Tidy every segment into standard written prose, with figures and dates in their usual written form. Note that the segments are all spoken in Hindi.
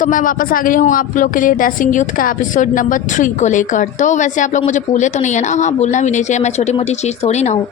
तो मैं वापस आ गई हूँ आप लोग के लिए डैशिंग यूथ का एपिसोड नंबर 3 को लेकर। तो वैसे आप लोग मुझे भूले तो नहीं है ना, हाँ भूलना भी नहीं चाहिए, मैं छोटी मोटी चीज़ थोड़ी ना हूँ।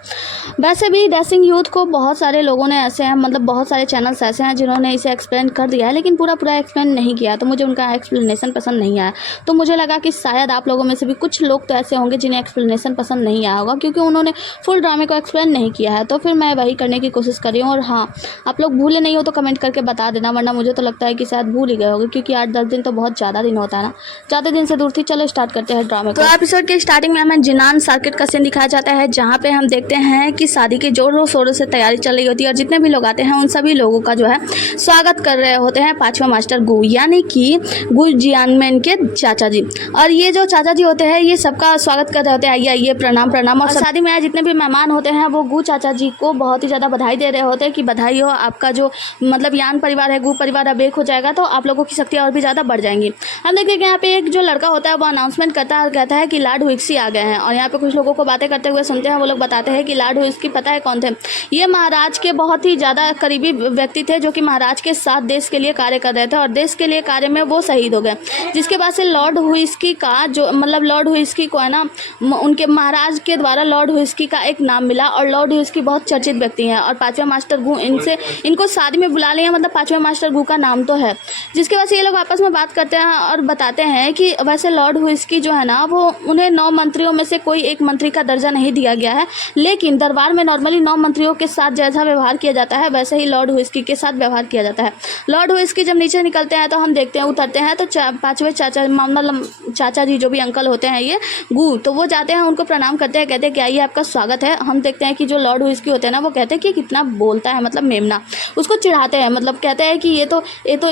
वैसे भी डैशिंग यूथ को बहुत सारे लोगों ने ऐसे हैं, मतलब बहुत सारे चैनल्स ऐसे हैं जिन्होंने इसे एक्सप्लेन कर दिया है, लेकिन पूरा एक्सप्लेन नहीं किया, तो मुझे उनका एक्सप्लेनेशन पसंद नहीं आया। तो मुझे लगा कि शायद आप लोगों में से भी कुछ लोग तो ऐसे होंगे जिन्हें एक्सप्लेनेशन पसंद नहीं आया होगा, क्योंकि उन्होंने फुल ड्रामे को एक्सप्लेन नहीं किया है। तो फिर मैं वही करने की कोशिश कर रही हूँ। और हाँ, आप लोग भूले नहीं हो तो कमेंट करके बता देना, वरना मुझे तो लगता है कि शायद भूल ही गए होंगे, क्योंकि 8-10 दिन तो बहुत ज़्यादा दिन होता है ना, ज़्यादा दिन से दूर थी। चलो स्टार्ट करते हैं ड्रामे को। तो एपिसोड के स्टार्टिंग में हमें जिनान सर्किट का सीन दिखाया जाता है, जहाँ पे हम देखते हैं कि शादी की जोरों शोरों से तैयारी चल रही होती है, और जितने भी लोग आते हैं उन सभी लोगों का जो है स्वागत कर रहे होते हैं पांचवा मास्टर गु, यानी कि गु जियानमैन के चाचा जी। और ये जो चाचा जी होते हैं ये सबका स्वागत कर रहे होते हैं, आइए आइए, प्रणाम प्रणाम। और शादी में आए जितने भी मेहमान होते हैं वो गु चाचा जी को बहुत ही ज़्यादा बधाई दे रहे होते हैं कि बधाई हो, आपका जो मतलब यान परिवार है, गु परिवार अब एक हो जाएगा, तो आप लोगों की शक्तियाँ और भी ज़्यादा बढ़ जाएंगी। हम देखते हैं कि यहाँ पे एक जो लड़का होता है वो अनाउंसमेंट करता है और कहता है कि लॉर्ड हुइक्सी आ गए हैं। और यहाँ पे कुछ लोगों को बातें करते हुए सुनते हैं, वो लोग बताते हैं कि लॉर्ड हुइक्सी पता है कौन थे? ये महाराज के बहुत ही ज़्यादा करीबी व्यक्ति थे, जो कि महाराज के साथ देश के लिए कार्य कर रहे थे, और देश के लिए कार्य में वो शहीद हो गए। जिसके बाद से लॉर्ड हुइस्की का जो मतलब लॉर्ड हुइस्की को है ना, उनके महाराज के द्वारा लॉर्ड हुइस्की का एक नाम मिला, और लॉर्ड हुइस्की बहुत चर्चित व्यक्ति हैं। और पांचवा मास्टर गु इनको शादी में बुला लिया, मतलब पांचवा मास्टर गु का नाम तो है। जिसके बाद से ये लोग आपस में बात करते हैं और बताते हैं कि वैसे लॉर्ड हुइस्की जो है ना, वो उन्हें 9 मंत्रियों में से कोई एक मंत्री का दर्जा नहीं दिया गया है, लेकिन दरबार में नॉर्मली 9 मंत्रियों के साथ जैसा व्यवहार किया जाता है वैसे ही लॉर्ड हुइस्की के साथ व्यवहार किया जाता है। लॉर्ड हुइस्की जब नीचे निकलते हैं तो हम देखते हैं, उतरते हैं तो पांचवें चाचा जी जो भी अंकल होते हैं ये गु, तो वो जाते हैं उनको प्रणाम करते हैं, कहते हैं क्या ये आपका स्वागत है। हम देखते हैं कि जो लॉर्ड हुइस्की होते हैं ना, वो कहते हैं कि कितना बोलता है, मतलब मेमना, उसको चिढ़ाते हैं, मतलब कहते हैं कि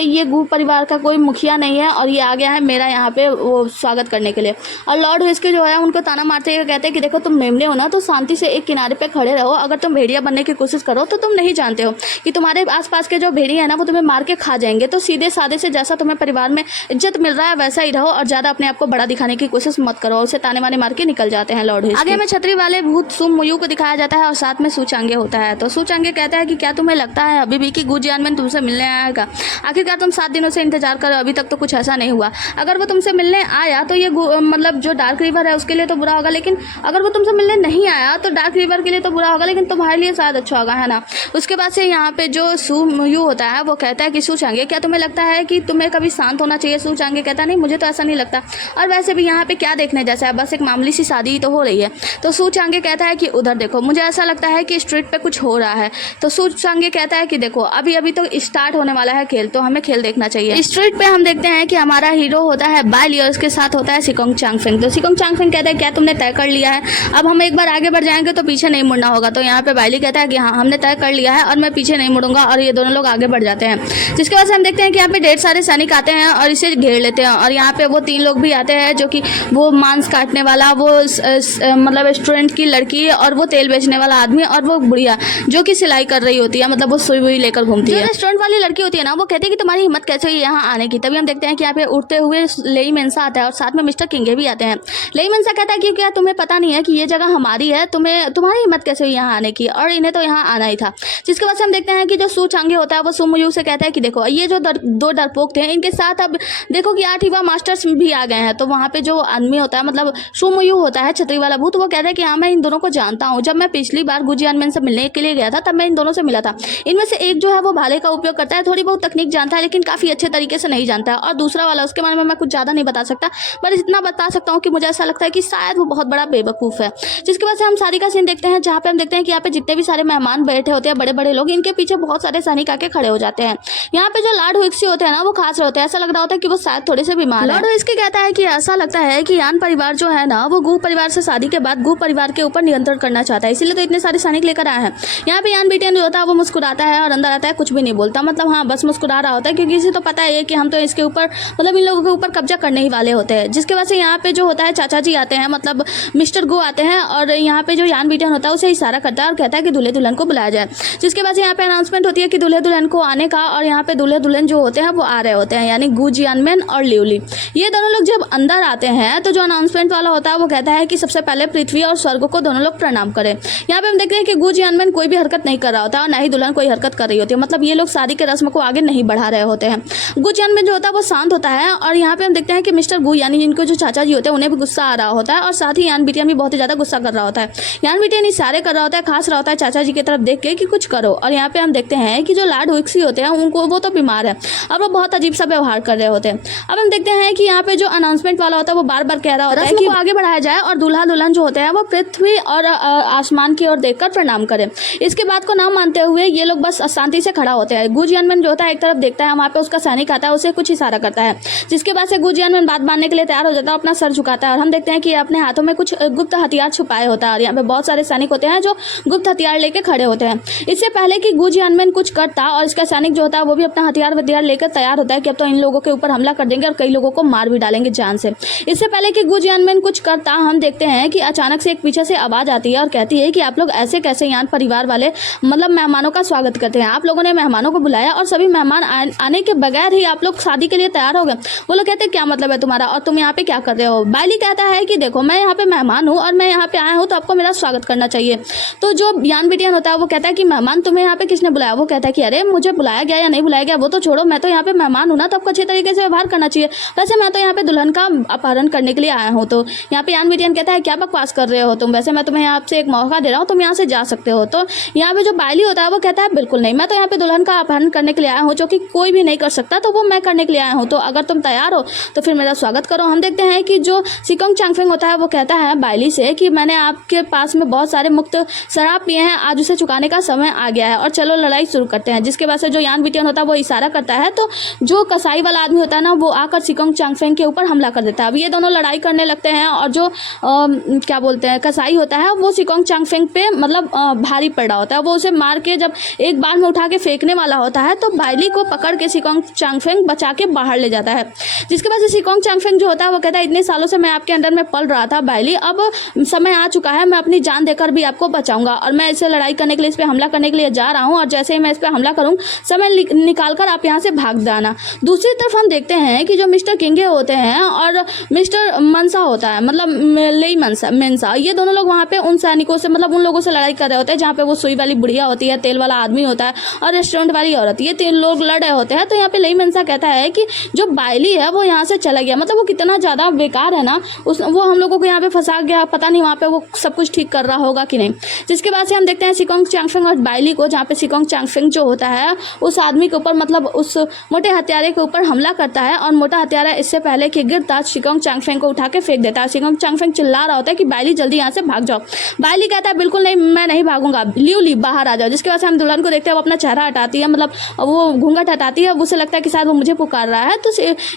ये गु परिवार का कोई मुखिया नहीं है और ये आ गया है मेरा यहाँ पे वो स्वागत करने के लिए। और लॉर्ड हुइस्की जो है उनको ताना मारते हुए कहते हैं कि देखो तुम मेमने हो ना, तो शांति से एक किनारे पे खड़े रहो, अगर तुम भेड़िया बनने की कोशिश करो तो तुम नहीं जानते हो कि तुम्हारे आसपास के जो भेड़िया है ना वो तुम्हें मार के खा जाएंगे। तो सीधे साधे से जैसा तुम्हें परिवार में इज्जत मिल रहा है वैसा ही रहो, और ज़्यादा अपने आप को बड़ा दिखाने की कोशिश मत करो। उसे ताने माने मार के निकल जाते हैं लॉर्ड हुइस्की। आगे में छतरी वाले भूत सुम मुयू को दिखाया जाता है, और साथ में सूचांगे होता है। तो सूचांगे कहता है कि क्या तुम्हें लगता है अभी भी कि गु जियानमैन तुमसे मिलने आएगा? आखिरकार तुम 7 दिनों से इंतजार करो, अभी तक तो कुछ ऐसा नहीं हुआ। अगर वो तुमसे मिलने आया तो ये मतलब जो डार्क रिवर है उसके लिए तो बुरा होगा, लेकिन अगर वो तुमसे मिलने नहीं आया तो डार्क रिवर के लिए तो बुरा होगा, लेकिन तुम्हारे लिए शायद अच्छा होगा, है ना। उसके बाद से यहाँ पे जो सू मुयू होता है वो कहता है कि सूचांगे क्या तुम्हें लगता है कि तुम्हें कभी शांत होना चाहिए? सूचांगे कहता नहीं, मुझे तो ऐसा नहीं लगता, और वैसे भी यहाँ पे क्या देखने जैसा है, बस एक मामूली सी शादी तो हो रही है। तो सूचांगे कहता है कि उधर देखो, मुझे ऐसा लगता है कि स्ट्रीट पे कुछ हो रहा है। तो सूचांगे कहता है कि देखो अभी अभी तो स्टार्ट होने वाला है खेल, तो हमें खेल देखना चाहिए। स्ट्रीट पे हम देखते हैं कि हमारा हीरो होता है बाइली, और उसके साथ होता है सिकोंग चांगफेंग। तो सिकोंग चांगफेंग कहता है क्या तुमने तय कर लिया है? अब हम एक बार आगे बढ़ जाएंगे तो पीछे नहीं मुड़ना होगा। तो यहाँ पे बाइली कहता है कि हाँ हमने तय कर लिया है और मैं पीछे नहीं मुड़ूंगा, और ये दोनों लोग आगे बढ़ जाते हैं। जिसके बाद से हम देखते हैं कि यहाँ पे ढेर सारे सैनिक आते हैं और इसे घेर लेते हैं, और यहाँ पे वो 3 लोग भी आते हैं, जो कि वो मांस काटने वाला, वो मतलब स्टूडेंट की लड़की, और वो तेल बेचने वाला आदमी, और वो बुढ़िया जो कि सिलाई कर रही होती है, मतलब वो सुई वुई लेकर घूमती है। रेस्टोरेंट वाली लड़की होती है ना, वो कहती है कि तुम्हारी हिम्मत कैसे हुई यहाँ आने की। तभी हम देखते हैं कि यहाँ पे उड़ते हुए लेई मेंसा आता है, और साथ में मिस्टर किंगे भी आते हैं। लेई मेंसा कहता है कि क्या तुम्हें पता नहीं है कि ये जगह हमारी है, तुम्हारी हिम्मत कैसे हुई यहाँ आने की, और इन्हें तो यहाँ आना ही था। जिसके बाद से हम देखते हैं कि जो सूचांगे होता है वो सुमुयू से कहता है कि देखो ये जो 2 डरपोक थे, इनके साथ अब देखो कि 8 युवा मास्टर्स भी आ गए हैं। तो वहाँ पे जो आदमी होता है, मतलब सुमुयू होता है छतरी वाला भूत, वो कहता है कि हाँ मैं इन दोनों को जानता हूँ, जब मैं पिछली बार गु जियानमैन से मिलने के लिए गया था तब मैं इन दोनों से मिला था। इनमें से एक जो है वो भाले का उपयोग करता है, थोड़ी बहुत तकनीक जानता है, लेकिन काफ़ी अच्छे तरीके से नहीं जानता है, और दूसरा वाला उसके बारे में मैं कुछ ज़्यादा नहीं बता सकता, पर इतना बता सकता हूँ कि मुझे ऐसा लगता है कि शायद वो बहुत बड़ा बेवकूफ़ है। जिसके बाद से हम शादी का सीन देखते हैं, जहाँ पे हम देखते हैं कि यहाँ पे जितने भी सारे मेहमान बैठे होते हैं, बड़े बड़े लोग, इनके पीछे बहुत सारे सैनिक आके खड़े हो जाते हैं। यहाँ पे जो लॉर्ड हुइक्सी होते हैं ना, वो खास रहे होते हैं, ऐसा लग रहा होता है कि वो शायद थोड़े से बीमार हैं। लॉर्ड हुइक्सी कहता है कि ऐसा लगता है कि यान परिवार जो है ना, वो गु परिवार से शादी के बाद गु परिवार के ऊपर नियंत्रण करना चाहता है, इसीलिए तो इतने सारे सैनिक लेकर आए हैं। यहाँ पे यान बेटियान जो होता है वो मुस्कुराता है और अंदर आता है, कुछ भी नहीं बोलता, मतलब हाँ बस मुस्कुरा रहा होता है, क्योंकि इसे तो पता है कि हम तो इसके ऊपर मतलब इन लोगों के ऊपर कब्जा करने ही वाले होते हैं। जिसके बाद से यहाँ पे जो होता है चाचा जी आते हैं, मतलब मिस्टर गु आते हैं, और यहाँ पे जो यान बेटियान होता है उसे इशारा करता है और कहता है कि दूल्हे दुल्हन को बुलाया जाए। जिसके बाद से यहाँ पे अनाउंसमेंट होती है कि दूल्हे दुल्हन को आने का, और यहाँ पे दूल्हे दुल्हन जो होते हैं वो आ रहे होते हैं, यानी गु जियानमैन और लिउली। ये दोनों लोग जब अंदर आते हैं तो जो अनाउंसमेंट वाला होता है वो कहता है कि सबसे पहले पृथ्वी और स्वर्ग को दोनों लोग प्रणाम करें। यहाँ पे हम देखते हैं कि गु जियानमैन कोई भी हरकत नहीं कर रहा होता, और ना ही दुल्हन कोई हरकत कर रही होती है, मतलब ये लोग शादी के रस्म को आगे नहीं बढ़ा रहे होते हैं। गु जियानमिन जो होता है वो शांत होता है और यहाँ पे हम देखते हैं कि मिस्टर गु यानी जिनको जो चाचा जी होते हैं उन्हें भी गुस्सा आ रहा होता है और साथ ही यान बिटियान भी बहुत ही ज़्यादा गुस्सा कर रहा होता है। यान बिटियान इशारे कर रहा होता है, खास रहा होता है चाचा जी की तरफ देख के कि कुछ करो। और यहाँ पे हम देखते हैं कि जो लाड हुक्सी होते हैं उनको वो तो बीमार है और वो बहुत अजीब सा व्यवहार कर रहे होते हैं। अब हम देखते हैं कि यहाँ पे जो अनाउंसमेंट वाला होता है वो बार बार कह रहा होता है कि आगे बढ़ाया जाए और दूल्हा दुल्हन जो होते हैं वो पृथ्वी और आसमान की ओर देखकर प्रणाम करें। इसके बात को ना मानते हुए ये लोग बस शांति से खड़ा होते हैं। गु जियानमिन जो होता है एक तरफ देखता है, वहाँ पे उसका सैनिक आता है, उसे कुछ इशारा करता है, जिसके बाद से गु जियानमिन बात मानने के लिए तैयार हो जाता है, अपना सर झुकाता है और हम देखते हैं कि अपने हाथों में कुछ गुप्त हथियार छुपाए होता है और यहाँ पे बहुत सारे सैनिक होते हैं जो गुप्त हथियार लेके खड़े होते हैं। इससे पहले कि गु जियानमिन कुछ करता और इसका सैनिक जो होता है वो भी अपना हथियार लेकर तैयार होता है कि अब तो इन लोगों के ऊपर हमला कर देंगे और कई लोगों को मार भी डालेंगे जान से। इससे पहले कि गु जियानमिन कुछ करता हम देखते हैं कि अचानक से एक पीछे से आवाज आती है और कहती है कि आप लोग ऐसे कैसे यान परिवार वाले मतलब मेहमानों का स्वागत करते हैं। आप लोगों ने मेहमानों को बुलाया और सभी मेहमान आने के बगैर ही आप लोग शादी के लिए तैयार हो गए। वो लोग कहते हैं क्या मतलब है तुम्हारा और तुम यहाँ पे क्या कर रहे हो। बाइली कहता है कि देखो मैं यहाँ पे मेहमान हूँ और मैं यहाँ पे आया हूँ तो आपको मेरा स्वागत करना चाहिए। तो जो यान बिटियान होता है वो कहता है कि मेहमान तुम्हें यहाँ पे किसने बुलाया। वो कहता है कि अरे मुझे बुलाया गया या नहीं बुलाया गया वो तो छोड़ो, मैं तो यहाँ पे मेहमान हूँ ना, तो आपको अच्छे तरीके से व्यवहार करना चाहिए। वैसे मैं तो यहाँ पे दुल्हन का अपहरण करने के लिए आया हूँ। तो यहाँ पे यान बिटियान कहता है क्या बकवास कर रहे हो तुम, वैसे मैं तुम्हें यहाँ से एक मौका दे रहा हूँ, तुम यहाँ से जा सकते हो। तो यहाँ पे जो बाइली होता है वो कहता है बिल्कुल नहीं, मैं तो यहाँ पे दुल्हन का अपहरण करने के लिए आया हूँ जो कि कोई भी नहीं कर सकता, तो वो मैं करने के लिए आया हूँ। तो अगर तुम तैयार हो तो फिर मेरा स्वागत करो। हम देखते हैं कि जो सिकोंग चांगफेंग होता है वो कहता है बाइली से कि मैंने आपके पास में बहुत सारे मुक्त शराब पिए हैं, आज उसे चुकाने का समय आ गया है और चलो लड़ाई शुरू करते हैं। जिसके बाद से जो यान बिटियान होता है वो इशारा करता है तो जो कसाई वाला आदमी होता है ना वो आकर सिकोंग चांगफेंग के ऊपर हमला कर देता है। अब ये दोनों लड़ाई करने लगते हैं और जो क्या बोलते हैं कसाई होता है वो सिकोंग चांगफेंग पे मतलब भारी पड़ रहा होता है। वो उसे मार के जब एक बार में उठा के फेंकने वाला होता है तो बाइली को पकड़ के सिकोंग चांगफेंग बचा के बाहर ले जाता है। जिसके बाद से सिकोंग चांगफेंग जो होता है वो कहता है इतने सालों से मैं आपके अंडर में पल रहा था बाइली, अब समय आ चुका है, मैं अपनी जान देकर भी आपको बचाऊंगा और मैं इससे लड़ाई करने के लिए इस पर हमला करने के लिए जा रहा हूँ और जैसे ही मैं इस पर हमला करूँ समय निकाल कर आप यहाँ से भाग जाना। दूसरी तरफ हम देखते हैं कि जो मिस्टर किंगे होते हैं और मिस्टर मनसा होता है मतलब लेई मेंसा, ये दोनों लोग वहाँ पे उन सैनिकों से मतलब उन लोगों से लड़ाई कर रहे होते हैं जहाँ पे वो सुई वाली बुढ़िया होती है, तेल वाला आदमी होता है और रेस्टोरेंट वाली औरत, ये तीन लोग लड़ रहे होते हैं। तो यहाँ पे लेई मेंसा कहता है कि जो बाइली है वो यहाँ से चला गया, मतलब वो कितना ज़्यादा बेकार है ना, वो हम लोगों को यहाँ पे फंसा गया, पता नहीं वहाँ पे वो सब कुछ ठीक कर रहा होगा कि नहीं। जिसके बाद से हम देखते हैं सिकोंग चांगफेंग और बाइली को, जहाँ पे सिकोंग चांगफेंग जो होता है उस आदमी के ऊपर मतलब उस मोटे हथियारे के ऊपर हमला करता है और मोटा हथियारा इससे पहले कि गिरता सिकोंग चांगफेंग को उठा के फेंक देता है। सिकोंग चांगफेंग चिल्ला रहा होता है कि बाइली जल्दी यहाँ से भाग जाओ। बाइली कहता है बिल्कुल नहीं, मैं नहीं भागूंगा, लियो ली बाहर आ जाओ। जिसके बाद से हम दुल्हन को देखते हैं वो अपना चेहरा हटाती है, मतलब वो घूंघट हटाती है, उसे लगता है कि शायद वो मुझे पुकार रहा है। तो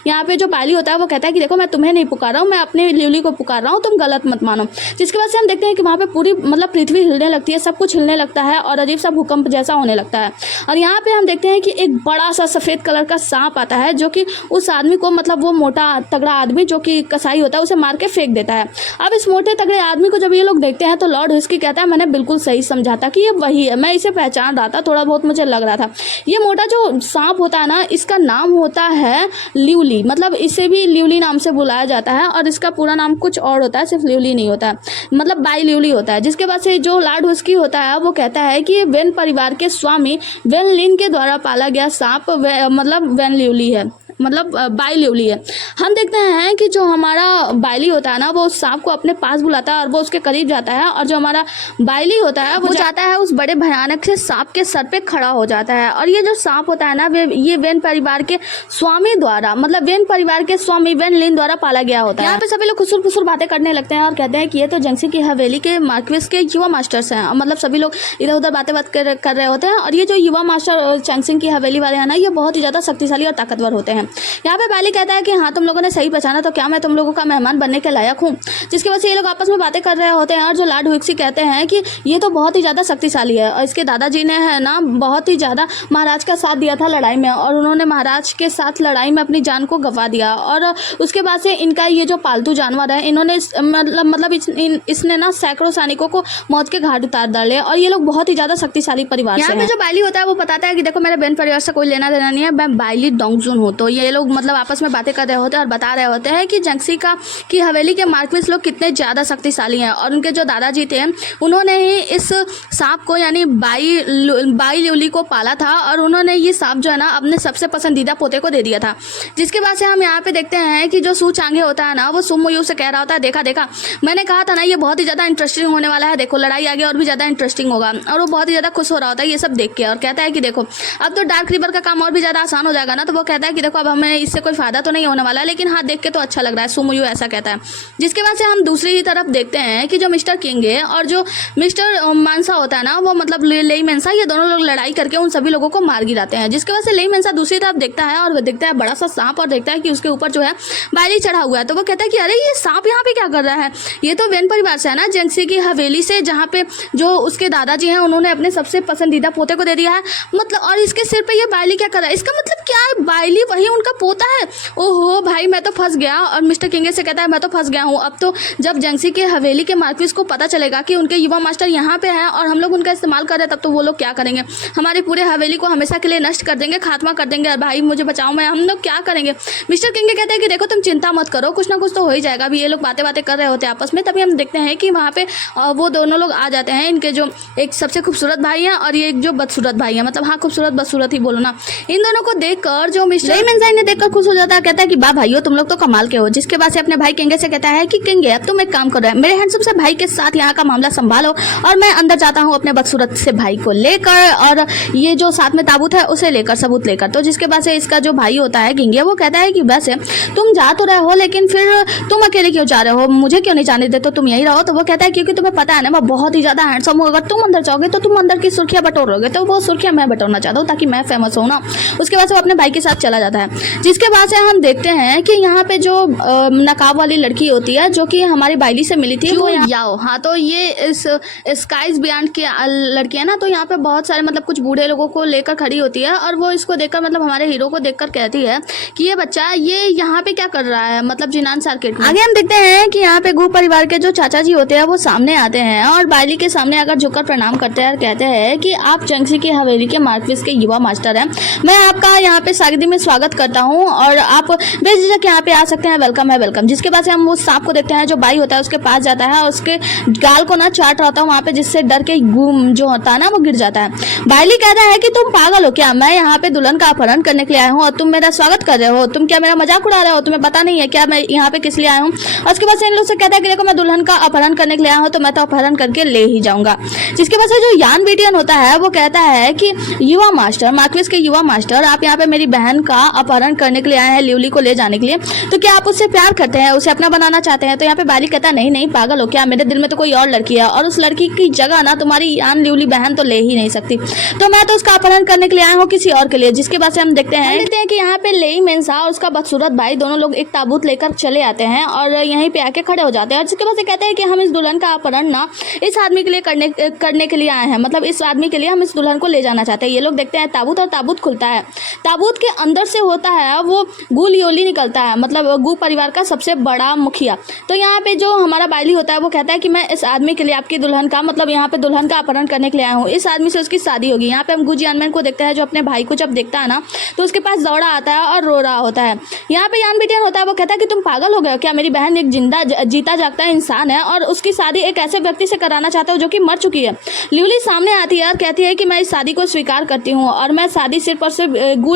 यहाँ पे जो बाइली होता है वो कहता है कि देखो मैं तुम्हें नहीं पुकार रहा हूँ, मैं अपने लियोली को पुकार रहा हूँ, तुम गलत मत मानो। जिसके बाद से हम देखते हैं कि वहाँ पे पूरी मतलब पृथ्वी हिलने लगती है, सब कुछ हिलने लगता है और अजीब सा भूकंप जैसा होने लगता है। और यहाँ पे हम देखते हैं कि एक बड़ा सा सफ़ेद कलर का सांप आता है जो कि उस आदमी को मतलब वो मोटा तगड़ा आदमी जो कि कसाई होता है उसे मार के फेंक देता है। अब इस मोटे तगड़े आदमी को जब ये लोग देखते हैं तो लॉर्ड हुस्की कहता है मैंने बिल्कुल सही समझा था कि ये वही है, मैं इसे पहचान रहा था, थोड़ा बहुत मुझे लग रहा था। ये मोटा जो सांप होता है ना इसका नाम होता है लियोली, मतलब इसे भी लियोली नाम से बुलाया जाता है और इसका पूरा नाम कुछ और होता है, सिर्फ लियोली नहीं होता है, मतलब बाई लियोली होता है। जिसके बाद से जो लॉर्ड हुस्की होता है वो कहता है कि वेन परिवार के स्वामी वेन लिन के द्वारा पाला गया सांप मतलब वेन लियोली है, मतलब बाई लियोली है। हम देखते हैं कि जो हमारा बाइली होता है ना वो उस सांप को अपने पास बुलाता है और वो उसके करीब जाता है और जो हमारा बाइली होता है वो जाता है उस बड़े भयानक से सांप के सर पे खड़ा हो जाता है। और ये जो सांप होता है ना ये वेन परिवार के स्वामी द्वारा मतलब वेन परिवार के स्वामी वेन लिन द्वारा पाला गया होता है। यहाँ पे सभी लोग खुसुर फुसुर बातें करने लगते हैं और कहते हैं कि ये तो जंगसी की हवेली के मार्क्वेस के युवा मास्टर्स हैं, मतलब सभी लोग इधर उधर बातें कर रहे होते हैं। और ये जो युवा मास्टर चैंगसिंग की हवेली वाले हैं ना ये बहुत ही ज़्यादा शक्तिशाली और ताकतवर होते हैं। यहाँ पे बाइली कहता है कि हाँ तुम लोगों ने सही पहचाना, तो क्या मैं तुम लोगों का मेहमान बनने के लायक हूँ। जिसकी वजह से ये लोग आपस में बातें कर रहे होते हैं और जो लॉर्ड हुस्की कहते हैं कि ये तो बहुत ही ज़्यादा शक्तिशाली है और इसके दादाजी ने है ना बहुत ही ज़्यादा महाराज का साथ दिया था लड़ाई में और उन्होंने महाराज के साथ लड़ाई में अपनी जान को गंवा दिया। और उसके बाद से इनका ये जो पालतू जानवर है इन्होंने मतलब इसने ना सैकड़ों सैनिकों को मौत के घाट उतार डाले और ये लोग बहुत ही ज़्यादा शक्तिशाली परिवार से हैं। जो बाइली होता है वो बताता है कि देखो मेरे बहन परिवार से कोई लेना देना नहीं है, मैं बाइली डोंगजुन हूँ। तो ये लोग मतलब आपस में बातें कर रहे होते हैं और बता रहे होते हैं कि जंगसी की हवेली के मार्क्विस लोग कितने ज़्यादा शक्तिशाली हैं। और उनके जो दादाजी थे उन्होंने ही इस सांप को यानी बाई ल्यूली को पाला था और उन्होंने ये सांप जो है ना अपने सबसे पसंदीदा पोते को दे दिया था। जिसके बाद से हम यहाँ पे देखते हैं कि जो सू चांगे होता है ना वो सुमोयू से कह रहा होता है, देखा देखा मैंने कहा था ना ये बहुत ही ज़्यादा इंटरेस्टिंग होने वाला है, देखो लड़ाई आगे और भी ज़्यादा इंटरेस्टिंग होगा। और वो बहुत ही ज़्यादा खुश हो रहा होता है ये सब देख के और कहता है कि देखो अब तो डार्क रिवर का काम और भी ज़्यादा आसान हो जाएगा ना। तो वो कहता है कि देखो अब हमें इससे कोई फायदा तो नहीं होने वाला है, लेकिन हाँ देख के तो अच्छा लग रहा है, सुमोयू ऐसा कहता है। जिसके बाद से हम दूसरी तरफ देखते हैं कि जो मिस्टर किंग है और जो मिस्टर मानसा होता है ना वो मतलब लेई मेंसा, ये दोनों लोग लड़ाई करके उन सभी लोगों को मार गिराते हैं। जिसके वजह से लेई मेंसा दूसरी तरफ देखता है और देखता है बड़ा सा सांप और देखता है कि उसके ऊपर जो है बाइली चढ़ा हुआ है। तो वो कहता है कि अरे ये सांप यहाँ पे क्या कर रहा है, ये तो वेन परिवार से है ना, जंगसी की हवेली से, जहाँ पे जो उसके दादाजी हैं उन्होंने अपने सबसे पसंदीदा पोते को दे दिया है मतलब। और इसके सिर पे ये बाइली क्या कर रहा है, इसका मतलब क्या है, बाइली वही उनका पोता है। ओहो भाई मैं तो फंस गया। और मिस्टर किंगे से कहता है मैं तो फंस गया हूँ। अब तो जब जंगसी के हवेली के मार्क्विस को पता चलेगा कि उनके युवा मास्टर यहाँ पे हैं और हम लोग उनका इस्तेमाल कर रहे हैं, तब तो वो लोग क्या करेंगे, हमारी पूरे हवेली को हमेशा के लिए नष्ट कर देंगे, खात्मा कर देंगे। भाई मुझे बचाओ, मैं हम लोग क्या करेंगे। मिस्टर किंगे कहते हैं कि देखो तुम चिंता मत करो, कुछ ना कुछ तो हो ही जाएगा। अभी ये लोग बातें कर रहे होते हैं आपस में, तभी हम देखते हैं कि वहाँ पे वो दोनों लोग आ जाते हैं, इनके जो एक सबसे खूबसूरत भाई हैं और ये एक जो बदसूरत भाई है, मतलब हाँ खूबसूरत बदसूरत ही बोलो ना। इन दोनों को देखकर जो मिस्टर मेंजाई ने देखकर खुश हो जाता है, कहता है कि वाह भाइयों तुम लोग तो कमाल के हो। जिसके बाद से अपने भाई किंगे से कहता है कि किंगे अब तुम एक काम करो, मेरे हैंडसम से भाई के साथ यहाँ का मामला संभालो और मैं अंदर जाता हूँ अपने बदसूरत से भाई को लेकर और ये जो साथ में ताबूत है उसे लेकर, सबूत लेकर। तो जिसके बाद से इसका जो भाई होता है किंगे, वो कहता है कि वैसे तुम जा तो रहे हो लेकिन फिर तुम अकेले क्यों जा रहे हो, मुझे क्यों नहीं जाने देते, तुम यही रहो। तो वो कहता है क्योंकि तुम्हें पता है ना मैं बहुत ही ज्यादा हैंडसम हूँ, अगर तुम अंदर जाओगे तो तुम अंदर की सुर्खियां बटोरोगे, तो वो सुर्खियां मैं बटोरना चाहता हूँ ताकि मैं फेमस हूँ ना। उसके बाद से वो अपने भाई के साथ चला जाता है। जिसके बाद से हम देखते हैं कि यहाँ पे जो नकाब वाली लड़की होती है जो कि हमारी बाइली से मिली थी, वो याओ, हाँ तो ये इस स्काइज बियॉन्ड की लड़की है ना। तो यहाँ पे बहुत सारे मतलब कुछ बूढ़े लोगों को लेकर खड़ी होती है और वो इसको देखकर मतलब हमारे हीरो को देखकर कहती है कि ये बच्चा ये यहाँ पे क्या कर रहा है, मतलब जिनान सर्किट में। आगे हम देखते हैं कि यहाँ पे गु परिवार के जो चाचा जी होते हैं वो सामने आते हैं और बाइली के सामने आकर झुककर प्रणाम करते हैं और कहते हैं कि आप जंगसी की हवेली के मार्क्विस के युवा मास्टर हैं, मैं आपका यहाँ पे सागदी में स्वागत करता हूँ और आप बेझिझक यहाँ पे आ सकते हैं, वेलकम है वेलकम। जिसके बाद से हम वो सांप को देखते हैं जो बाई होता है उसके पास जाता है और उसके गाल को ना चाट रहा होता है वहाँ पे, जिससे डर के जो होता है ना वो गिर जाता है। बाइली कहता है कि तुम पागल हो क्या, मैं यहाँ पे दुल्हन का अपहरण करने के लिए आया हूँ और तुम मेरा स्वागत कर रहे हो, तुम क्या मेरा मजाक उड़ा रहे हो, तुम्हें पता नहीं है क्या मैं यहाँ पे किस लिए आया हूँ। और उसके बाद से इन लोग से कहता है कि देखो मैं दुल्हन का अपहरण करने के लिए आया हूँ तो मैं तो अपहरण करके ले ही जाऊंगा। जिसके बाद से जो यान बीटियन होता है वो कहता है कि युवा मास्टर, मार्क्विस के युवा मास्टर, आप यहाँ पे मेरी बहन का अपहरण करने के लिए आए हैं ल्यूली को ले जाने के लिए, तो क्या आप उससे प्यार करते हैं, उसे अपना बनाना चाहते हैं। तो यहाँ पे बाइली कहता है नहीं नहीं पागल हो क्या, मेरे दिल में तो कोई और लड़की है और उस लड़की की जगह ना तुम्हारी यान ल्यूली बहन तो ले ही नहीं सकती, तो मैं तो उसका अपहरण करने के लिए आया हूँ किसी और के लिए। जिसके बाद से हम देखते हैं कि यहाँ पे लेई मेंसा और उसका बदसूरत भाई दोनों लोग एक ताबूत लेकर चले आते हैं और यहीं पे आके खड़े हो जाते हैं। और जिसके बाद से कहते हैं कि हम इस दुल्हन का अपहरण ना इस आदमी के लिए करने के लिए आए हैं, मतलब इस आदमी के लिए हम इस दुल्हन को ले जाना चाहते हैं। ये लोग देखते हैं ताबूत और ताबूत खुलता है, ताबूत के अंदर से होता है वो गु लियोली निकलता है, मतलब गु परिवार का सबसे बड़ा मुखिया। तो यहाँ पे जो हमारा बाइली होता है वो कहता है कि मैं इस आदमी के लिए आपकी दुल्हन का मतलब यहाँ पे दुल्हन का अपहरण करने के लिए आया हूँ, इस आदमी से उसकी शादी होगी। यहाँ पे हम गु जियानमैन को देखते हैं जो अपने भाई को जब देखता है ना तो उसके पास दौड़ा आता है और रो रहा होता है। यहाँ पे यान बिटियन होता है वो कहता है कि तुम पागल हो गए क्या, मेरी बहन एक जीता जागता इंसान है और उसकी शादी एक ऐसे व्यक्ति से कराना चाहते हो जो कि मर चुकी है। ल्यूली सामने आती है और कहती है कि मैं इस शादी को स्वीकार करती हूँ और मैं शादी सिर्फ और सिर्फ गु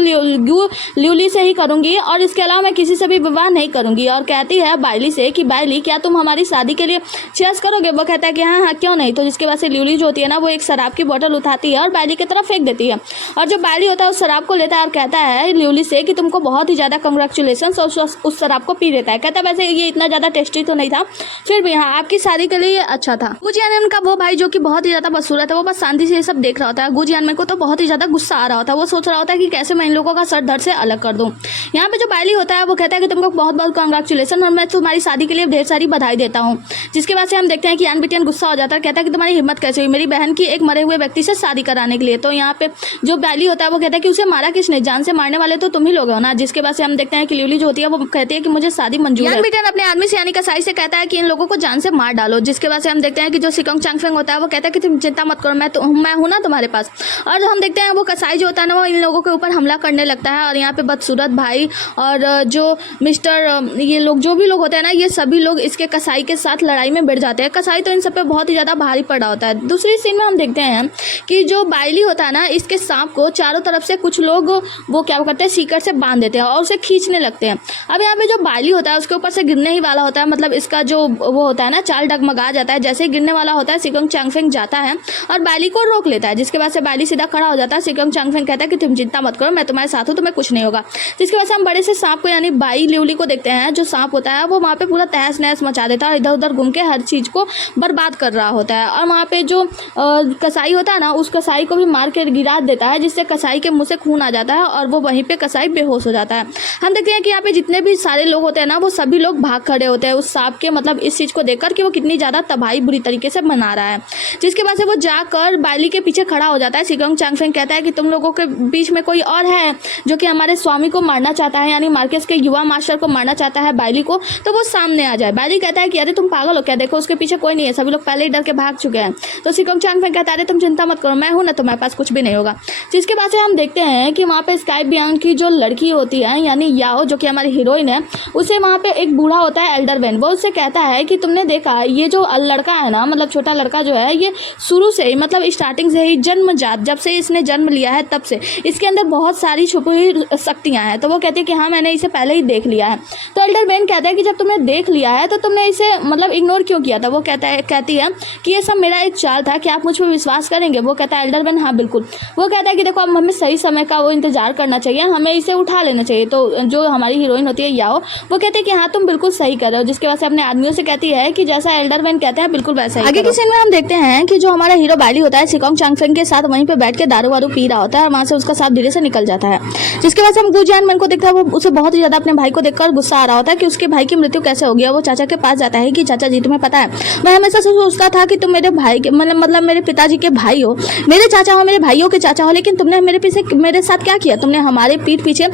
ल्यूली से ही करूंगी और इसके अलावा मैं किसी से भी विवाह नहीं करूंगी। और कहती है बाइली से कि बाइली क्या तुम हमारी शादी के लिए चेस करोगे। वो कहता है कि हाँ हाँ क्यों नहीं। तो जिसके बाद से ल्यूली जो होती है ना वो एक शराब की बोतल उठाती है और बाइली की तरफ फेंक देती है और जो बाइली होता है उस शराब को लेता है और कहता है ल्यूली से कि तुमको बहुत ही ज़्यादा कंग्रेचुलेशन, और उस शराब को पी देता है। कहता है वैसे ये इतना ज़्यादा टेस्टी तो नहीं था, फिर भी हाँ आपकी शादी के लिए अच्छा था। गु जियानमैन का वो भाई जो कि बहुत ही ज़्यादा बदसूरत है वो बस शांति से ये सब देख रहा होता है। गु जियानमैन को तो बहुत ही ज़्यादा गुस्सा आ रहा होता है, वो सोच रहा होता है कि कैसे मैं इन लोगों का सर धड़ से अलग कर दूँ। यहाँ पे जो बाइली होता है वो कहता है कि तुमको बहुत बहुत कंग्रेचुलेशन और मैं तुम्हारी शादी के लिए ढेर सारी बधाई देता हूँ। जिसके बाद से हम देखते हैं कि यान बिटियन गुस्सा हो जाता है, कहता है कि तुम्हारी हिम्मत कैसे हुई मेरी बहन की एक मरे हुए व्यक्ति से शादी कराने के लिए। तो यहाँ पे जो बाइली होता है वो कहता है कि उसे मारा किसने, जान से मारने वाले तो तुम ही लोग हो ना। जिसके बाद से हम देखते हैं कि ल्यूली जो होती है वो कहती है कि मुझे शादी मंजूर है। यान बिटियन अपने आदमी से यानी कसाई से कहता है कि इन लोगों को जान से मार डालो। जिसके बाद से हम देखते हैं कि जो सिकोंग चांगफेंग होता है वो कहता है कि तुम चिंता मत करो, मैं हूं ना तुम्हारे पास। और हम देखते हैं वो कसाई जो होता है ना वो इन लोगों के ऊपर हमला करने लगता है और यहाँ पे बदसूरत भाई और जो मिस्टर ये लोग जो भी लोग होते हैं ना, ये सभी लोग इसके कसाई के साथ लड़ाई में भिड़ जाते हैं। कसाई तो इन सब पे बहुत ही ज़्यादा भारी पड़ा होता है। दूसरी सीन में हम देखते हैं कि जो बाइली होता है ना, इसके सांप को चारों तरफ से कुछ लोग वो क्या करते हैं, सीकर से बांध देते हैं और उसे खींचने लगते हैं। अब यहाँ पे जो बाइली होता है उसके ऊपर से गिरने ही वाला होता है, मतलब इसका जो वो होता है ना, चाल डगमगा जाता है। जैसे ही गिरने वाला होता है, सिकोंग चांगफेंग जाता है और बाइली को रोक लेता है, जिसके बाद से बाइली सीधा खड़ा हो जाता है। सिकोंग चांगफेंग कहता है कि तुम चिंता मत करो, मैं तुम्हारे साथ हूँ, तुम्हें कुछ नहीं होगा। जिसकी वजह से हम बड़े से सांप को यानी बाई लिवली को देखते हैं। जो सांप होता है वो वहाँ पे पूरा तहस नहस मचा देता है और इधर उधर घूम के हर चीज़ को बर्बाद कर रहा होता है। और वहाँ पे जो कसाई होता है ना, उस कसाई को भी मार के गिरा देता है, जिससे कसाई के मुंह से खून आ जाता है और वो वहीं पे कसाई बेहोश हो जाता है। हम देखते हैं कि यहाँ पे जितने भी सारे लोग होते हैं ना, वो सभी लोग भाग खड़े होते हैं उस सांप के मतलब इस चीज़ को देखकर कि वो कितनी ज़्यादा तबाही बुरी तरीके से मना रहा है। जिसके बाद से वो जाकर बाइली के पीछे खड़ा हो जाता है। सिकोंग चांगफेंग कहता है कि तुम लोगों के बीच में कोई और है जो कि हमारे स्वामी को मारना चाहता है, यानी मार्केस के युवा मास्टर को मारना चाहता है बाइली को, तो वो सामने आ जाए। बाइली कहता है कि अरे तुम पागल हो क्या, देखो उसके पीछे कोई नहीं है, सभी लोग पहले ही डर के भाग चुके हैं। तो सिकोंग चांगफेंग कहता है अरे तुम चिंता मत करो, मैं हूं ना, तुम्हारे पास कुछ भी नहीं होगा। जिसके बाद से हम देखते हैं कि वहाँ पे स्काई बियांग की जो लड़की होती है यानी याओ, जो कि हमारी हीरोइन है, उसे वहाँ पे एक बूढ़ा होता है एल्डर वेन, वो उससे कहता है कि तुमने देखा ये जो लड़का है ना, मतलब छोटा लड़का जो है, ये शुरू से ही मतलब स्टार्टिंग से ही जन्मजात, जब से इसने जन्म लिया है तब से इसके अंदर बहुत सारी छुपी हुई शक्तियाँ हैं। तो वो कहती है कि हाँ मैंने इसे पहले ही देख लिया है। तो एल्डर वेन कहता है कि जब तुमने देख लिया है तो तुमने इसे मतलब इग्नोर क्यों किया था। वो कहती है कि ये सब मेरा एक चाल था, कि आप मुझ पर विश्वास करेंगे। वो कहता है एल्डर वेन हाँ बिल्कुल। वो कहता है कि देखो अब हमें सही समय का वो इंतजार करना चाहिए, हमें इसे उठा लेना चाहिए। तो जो हमारी हीरोइन होती है याओ, वो कहते हैं कि हाँ तुम बिल्कुल सही कर रहे हो। जिसके बाद से अपने आदमियों से कहती है कि जैसा एल्डर वेन कहते हैं बिल्कुल वैसा ही। आगे की सीन में हम देखते हैं कि जो हमारा हीरो बाइली होता है सिकोंग चांगफेंग के साथ वहीं पे बैठ के दारू वारू पी रहा होता है और वहाँ से उसका साथ धीरे से निकल जाता है। जिसके बाद से हम गू जियानमैन को देखते हैं, वो उसे बहुत ही ज्यादा अपने भाई को देखकर गुस्सा आ रहा होता है कि उसके भाई की मृत्यु कैसे हो गया। वो चाचा के पास जाता है कि चाचा जी तुम्हें पता है, मैं हमेशा से सोचता था कि तुम मेरे भाई के मतलब मेरे पिताजी के भाई हो, मेरे चाचा हो, मेरे भाइयों के चाचा हो, लेकिन तुमने मेरे साथ क्या किया, तुमने हमारे पीठ पीछे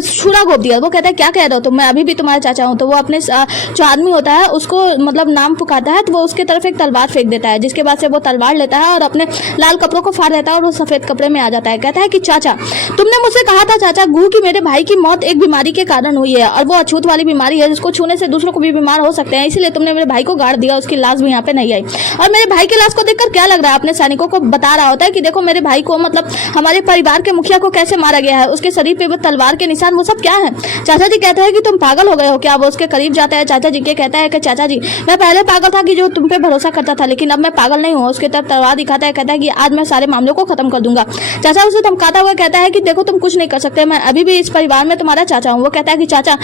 छुरा घोप दिया। वो कहता है क्या कह रहे हो तुम, मैं अभी भी तुम्हारा चाचा हूँ। तो वो अपने जो आदमी होता है उसको मतलब नाम पुकारता है, तो वो उसके तरफ एक तलवार फेंक देता है। जिसके बाद से वो तलवार लेता है और अपने लाल कपड़ों को फाड़ देता है और वो सफेद कपड़े में आ जाता है। कहता है कि चाचा तुमने मुझसे कहा था चाचा गू कि मेरे भाई की मौत एक बीमारी के कारण हुई है और वो अछूत वाली बीमारी है जिसको छूने से दूसरों को भी बीमार हो सकते हैं, इसलिए तुमने मेरे भाई को गाड़ दिया, उसकी लाश भी यहाँ पे नहीं आई। और मेरे भाई की लाश को देखकर क्या लग रहा है, अपने सैनिकों को बता रहा होता है कि देखो मेरे भाई को मतलब हमारे परिवार के मुखिया को कैसे मारा गया है, उसके शरीर पे वो तलवार के निशान वो सब क्या है। चाचा जी कहते हैं कि तुम पागल हो गए हो क्या। वो उसके करीब जाता है, चाचा जी के कहता है कि चाचा जी मैं पहले पागल था कि जो तुम पे भरोसा करता था, लेकिन अब मैं पागल नहीं हूँ। उसके तरफ तलवार दिखाता है, कहता है कि आज मैं सारे मामलों को खत्म कर दूंगा। चाचा उसे धमकाता हुआ कहता है कि देखो तुम कुछ नहीं कर सकते, मैं अभी भी इस परिवार में तुम्हारा चाचा हूँ। वो कहता है कि चाचा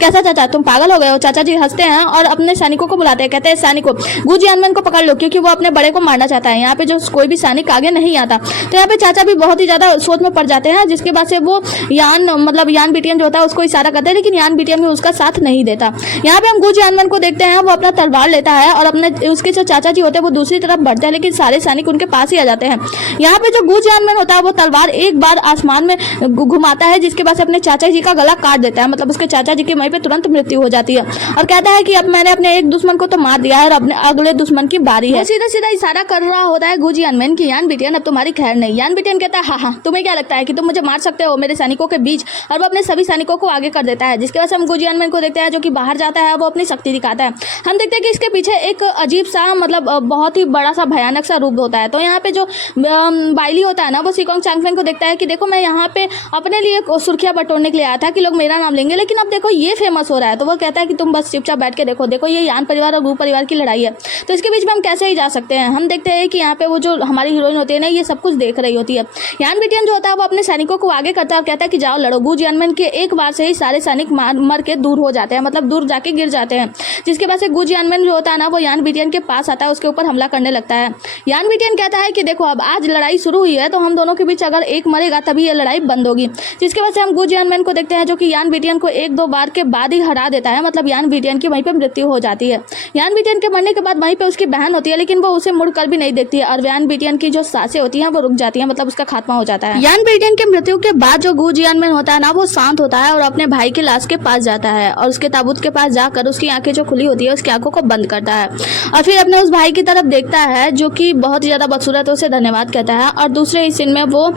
कैसा चाचा, तुम पागल हो गए हो। चाचा जी हंसते हैं और अपने सैनिकों को बुलाते हैं, कहते हैं सैनिकों गू जियानमैन को पकड़ लो, क्योंकि वो अपने बड़े को मारना चाहता है। यहाँ पे जो कोई भी सैनिक आगे नहीं आता। तो यहाँ पे चाचा भी बहुत ही ज्यादा सोच में पड़ जाते हैं। जिसके बाद से वो यान बिटियन जो होता है उसको इशारा करते हैं, लेकिन यान बिटियन भी उसका साथ नहीं देता। यहाँ पे हम गू जियानमैन को देखते हैं, वो अपना तलवार लेता है और अपने उसके जो चाचा जी होते हैं वो दूसरी तरफ बढ़ते हैं, लेकिन सारे सैनिक उनके पास ही आ जाते हैं। यहाँ पे जो गू जियानमैन होता है वो तलवार एक बार आसमान में घुमाता है, जिसके बाद से अपने चाचा जी का गला काट देता है, मतलब उसके चाचा जी की वहीं पे तुरंत मृत्यु हो जाती है। और कहता है कि अब मैंने अपने एक दुश्मन को तो मार दिया है और अपने अगले दुश्मन की बारी है। सीधा सीधा इशारा कर रहा होता है गू जियानमैन की यान बिटियन अब तुम्हारी खैर नहीं। यान बिटियन कहता है हाँ तुम्हें क्या लगता है कि तुम मुझे मार सकते हो मेरे सैनिकों के बीच, और वो अपने सभी सैनिकों को आगे कर देता है। जिसके बाद हम गू जियानमैन को देखते हैं जो कि बाहर जाता है, वो अपनी शक्ति दिखाता है। हम देखते हैं कि इसके पीछे एक अजीब सा मतलब बहुत ही बड़ा सा भयानक सा रूप होता है। तो यहाँ पे जो बाइली होता है ना, वो सिकोंग चांगफेंग को देखता है कि देखो मैं यहाँ पे अपने लिए सुर्खियां बटोरने के लिए आया था कि लोग मेरा नाम लेंगे, लेकिन अब देखो ये फेमस हो रहा है। तो वो कहता है कि तुम बस चुपचाप बैठ के देखो ये यान परिवार और गू परिवार की लड़ाई है, तो इसके बीच में हम कैसे ही जा सकते हैं। हम देखते हैं कि यहाँ पे वो जो हमारी हीरोइन होती है ना, ये सब कुछ देख रही होती है। यान बिटियन जो होता है वो अपने सैनिकों को आगे करता है और कहता है कि जाओ लड़ो। गू जियानमैन के एक बार से ही सारे सैनिक मर के दूर हो जाते हैं, मतलब दूर जाके गिर जाते हैं। जिसके बाद से गू जियानमैन जो होता है ना, वो यान बिटियन के पास आता है, उसके ऊपर हमला करने लगता है। यान बिटियन कहता है कि देखो अब आज लड़ाई शुरू हुई है, तो हम दोनों के बीच अगर एक मरेगा तभी ये लड़ाई बंद होगी। जिसके बाद से हम गू जियानमैन को देखते हैं जो कि यान बिटियन को एक दो बार के बाद ही हरा देता है, मतलब यान बिटियन की वहीं पे मृत्यु हो जाती है। यान बिटियन के मरने के बाद वहीं पे उसकी बहन होती है, लेकिन वो उसे मुड़कर भी नहीं देखती है, और यान बिटियन की जो सांसें होती हैं वो रुक जाती हैं, मतलब उसका खात्मा हो जाता है। यान बिटियन की मृत्यु के बाद जो गू जियानमैन होता है ना, वो शांत होता है और अपने भाई की लाश के पास जाता है और उसके ताबूत के पास जाकर उसकी आंखें जो खुली होती है उसकी आंखों को बंद करता है और फिर अपने उस भाई की तरफ देखता है जो कि बहुत ही ज्यादा बदसूरत है, उसे धन्यवाद कहता है। और दूसरे ही सीन में वो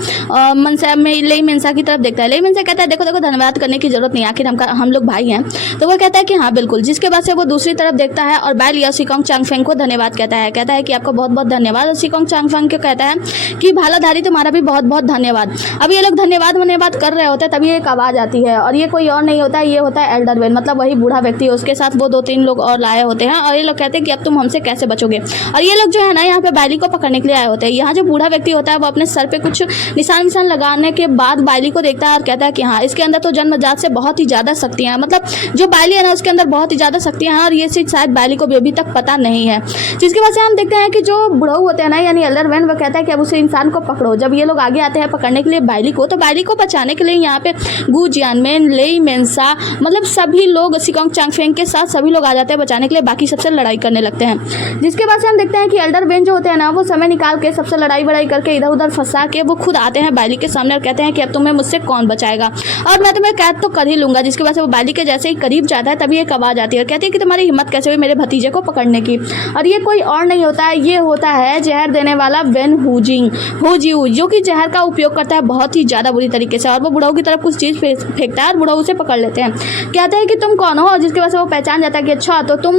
मनसा की तरफ देखता है। लेमिन से कहता है देखो देखो धन्यवाद करने की जरूरत नहीं, आखिर हम लोग भाई हैं। तो वो कहता है कि हाँ बिल्कुल। जिसके बाद से वो दूसरी तरफ देखता है और बाय लिया सिकोंग चांगफेंग को धन्यवाद कहता है कि आपका बहुत बहुत धन्यवाद। और सिकोंग चांगफेंग को कहता है कि भालाधारी तुम्हारा भी बहुत बहुत धन्यवाद। अब ये लोग धन्यवाद कर रहे होते हैं, तभी एक आवाज़ आती है और ये कोई और नहीं होता है, ये होता है एल्डर वेन, मतलब वही बूढ़ा व्यक्ति। उसके साथ वो 2-3 लोग और लाए होते हैं और ये लोग कहते हैं कि अब तुम हमसे कैसे बचोगे। और ये लोग जो है ना यहाँ पे बायली को पकड़ने के लिए आए होते हैं। यहाँ जो बूढ़ा व्यक्ति होता है वो अपने सर पे कुछ निशान लगाने के बाद बायली को देखता है और कहता है कि हाँ इसके अंदर तो जन्मजात से बहुत ही ज़्यादा शक्तियाँ हैं, मतलब जो बायली है ना उसके अंदर बहुत ही ज़्यादा शक्तियाँ हैं और ये चीज़ शायद बायली को भी अभी तक पता नहीं है। जिसकी वजह से हम देखते हैं कि जो बुढ़ऊ होते हैं ना यानी एल्डर वेन, वो कहता है कि अब उस इंसान को पकड़ो। जब ये लोग आगे आते हैं पकड़ने के लिए बायली को, तो बायली को बचाने के लिए यहाँ पे गू जियानमेन, लेई मेंसा, मतलब सभी लोग सिकोंग चांगफेंग के साथ सभी लोग आ जाते हैं बचाने के लिए, बाकी सबसे लड़ाई करने लगते हैं। जिसके बाद से हम देखते हैं कि एल्डर वेन जो होते हैं ना वो समय निकाल के सबसे लड़ाई बड़ाई करके इधर उधर फंसा के वो खुद आते हैं बायली के सामने और कहते हैं कि अब तुम्हें मुझसे कौन बचाएगा और मैं तुम्हें कैद तो कर ही लूंगा। जिसकी वजह से वो बायली के जैसे ही करीब जाता है तभी एक आवाज़ आती है और कहती है कि तुम्हारी हिम्मत कैसे हुई मेरे भतीजे को पकड़ने की। और ये कोई और नहीं होता है, ये होता है जहर देने वाला वेन हुजिऊ, जो कि जहर का उपयोग करता है बहुत ही ज़्यादा बुरी तरीके से। और वो बुढ़ऊ की तरफ कुछ चीज़ फेंकता है और बुढ़ऊ उसे पकड़ लेते हैं। कहते हैं कि तुम कौन हो, और जिसकी वजह से वो पहचान जाता है कि अच्छा तो तुम